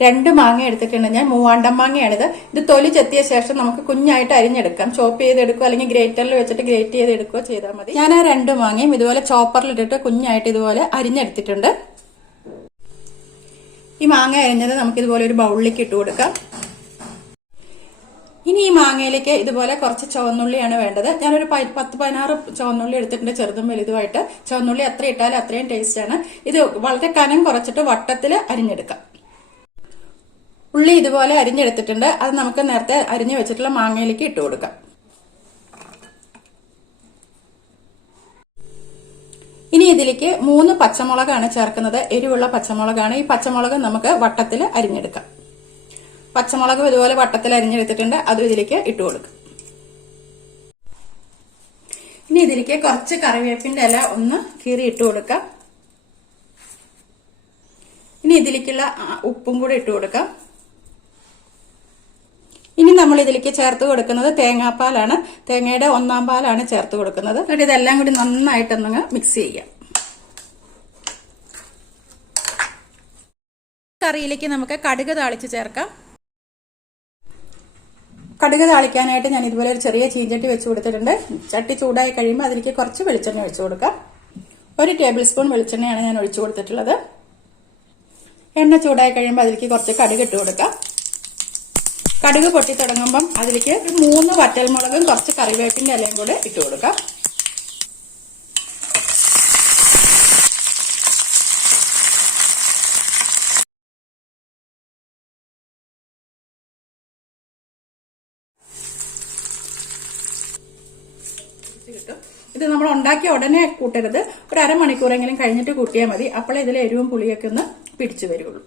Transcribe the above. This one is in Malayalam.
2 മാങ്ങ എടുത്തിട്ടുണ്ട് ഞാൻ. മൂവാണ്ടൻ മാങ്ങയാണിത്. ഇത് തൊലി ചെത്തിയ ശേഷം നമുക്ക് കുഞ്ഞായിട്ട് അരിഞ്ഞെടുക്കാം. ചോപ്പ് ചെയ്തെടുക്കുക അല്ലെങ്കിൽ ഗ്രേറ്ററിൽ വെച്ചിട്ട് ഗ്രേറ്റ് ചെയ്തെടുക്കുകയോ ചെയ്താൽ മതി. ഞാൻ ആ 2 മാങ്ങയും ഇതുപോലെ ചോപ്പറിലിട്ടിട്ട് കുഞ്ഞായിട്ട് ഇതുപോലെ അരിഞ്ഞെടുത്തിട്ടുണ്ട്. ഈ മാങ്ങ അരിഞ്ഞത് നമുക്ക് ഇതുപോലെ ഒരു ബൗളിലേക്ക് ഇട്ട് കൊടുക്കാം. ഇനി ഈ മാങ്ങയിലേക്ക് ഇതുപോലെ കുറച്ച് ചുവന്നുള്ളിയാണ് വേണ്ടത്. ഞാനൊരു 10-16 ചുവന്നുള്ളി എടുത്തിട്ടുണ്ട്, ചെറുതും വലുതുമായിട്ട്. ചുവന്നുള്ളി എത്ര ഇട്ടാലും അത്രയും ടേസ്റ്റ് ആണ്. ഇത് വളരെ കനം കുറച്ചിട്ട് വട്ടത്തിൽ അരിഞ്ഞെടുക്കാം. ഉള്ളി ഇതുപോലെ അരിഞ്ഞെടുത്തിട്ടുണ്ട്. അത് നമുക്ക് നേരത്തെ അരിഞ്ഞു വെച്ചിട്ടുള്ള മാങ്ങയിലേക്ക് ഇട്ട് കൊടുക്കാം. ഇനി ഇതിലേക്ക് 3 പച്ചമുളകാണ് ചേർക്കുന്നത്. എരിവുള്ള പച്ചമുളകാണ്. ഈ പച്ചമുളക് നമുക്ക് വട്ടത്തിൽ അരിഞ്ഞെടുക്കാം. പച്ചമുളക് ഇതുപോലെ വട്ടത്തിൽ അരിഞ്ഞെടുത്തിട്ടുണ്ട്. അതും ഇതിലേക്ക് ഇട്ട് കൊടുക്കും. ഇനി ഇതിലേക്ക് കുറച്ച് കറിവേപ്പിന്റെ ഇല ഒന്ന് കീറി ഇട്ട് കൊടുക്കാം. ഇനി ഇതിലേക്കുള്ള ഉപ്പും കൂടി ഇട്ട് കൊടുക്കാം. ഇനി നമ്മൾ ഇതിലേക്ക് ചേർത്ത് കൊടുക്കുന്നത് തേങ്ങാപ്പാലാണ്. തേങ്ങയുടെ 1-ാം പാലാണ് ചേർത്ത് കൊടുക്കുന്നത്. എന്നിട്ട് ഇതെല്ലാം കൂടി നന്നായിട്ടൊന്ന് മിക്സ് ചെയ്യാം. കറിയിലേക്ക് നമുക്ക് കടുക് താളിച്ച് ചേർക്കാം. കടുക് താളിക്കാനായിട്ട് ഞാൻ ഇതുപോലെ ഒരു ചെറിയ ചീഞ്ചട്ടി വെച്ച് കൊടുത്തിട്ടുണ്ട്. ചട്ടി ചൂടായി കഴിയുമ്പോൾ അതിലേക്ക് കുറച്ച് വെളിച്ചെണ്ണ ഒഴിച്ചു കൊടുക്കാം. 1 ടേബിൾ സ്പൂൺ വെളിച്ചെണ്ണയാണ് ഞാൻ ഒഴിച്ചു കൊടുത്തിട്ടുള്ളത്. എണ്ണ ചൂടായി കഴിയുമ്പോൾ അതിലേക്ക് കുറച്ച് കടുക് ഇട്ട് കൊടുക്കാം. കടുക് പൊട്ടി തുടങ്ങുമ്പം അതിലേക്ക് 3 വറ്റൽമുളകും കുറച്ച് കറിവേപ്പിന്റെ ഇലയും കൂടെ ഇട്ട് കൊടുക്കാം. ഇത് നമ്മൾ ഉണ്ടാക്കിയ ഉടനെ കൂട്ടരുത്. ഒരു അരമണിക്കൂറെങ്കിലും കഴിഞ്ഞിട്ട് കൂട്ടിയാൽ മതി. അപ്പോഴേ ഇതിൽ എരിവും പുളിയൊക്കെ ഒന്ന് പിടിച്ചു വരുള്ളൂ.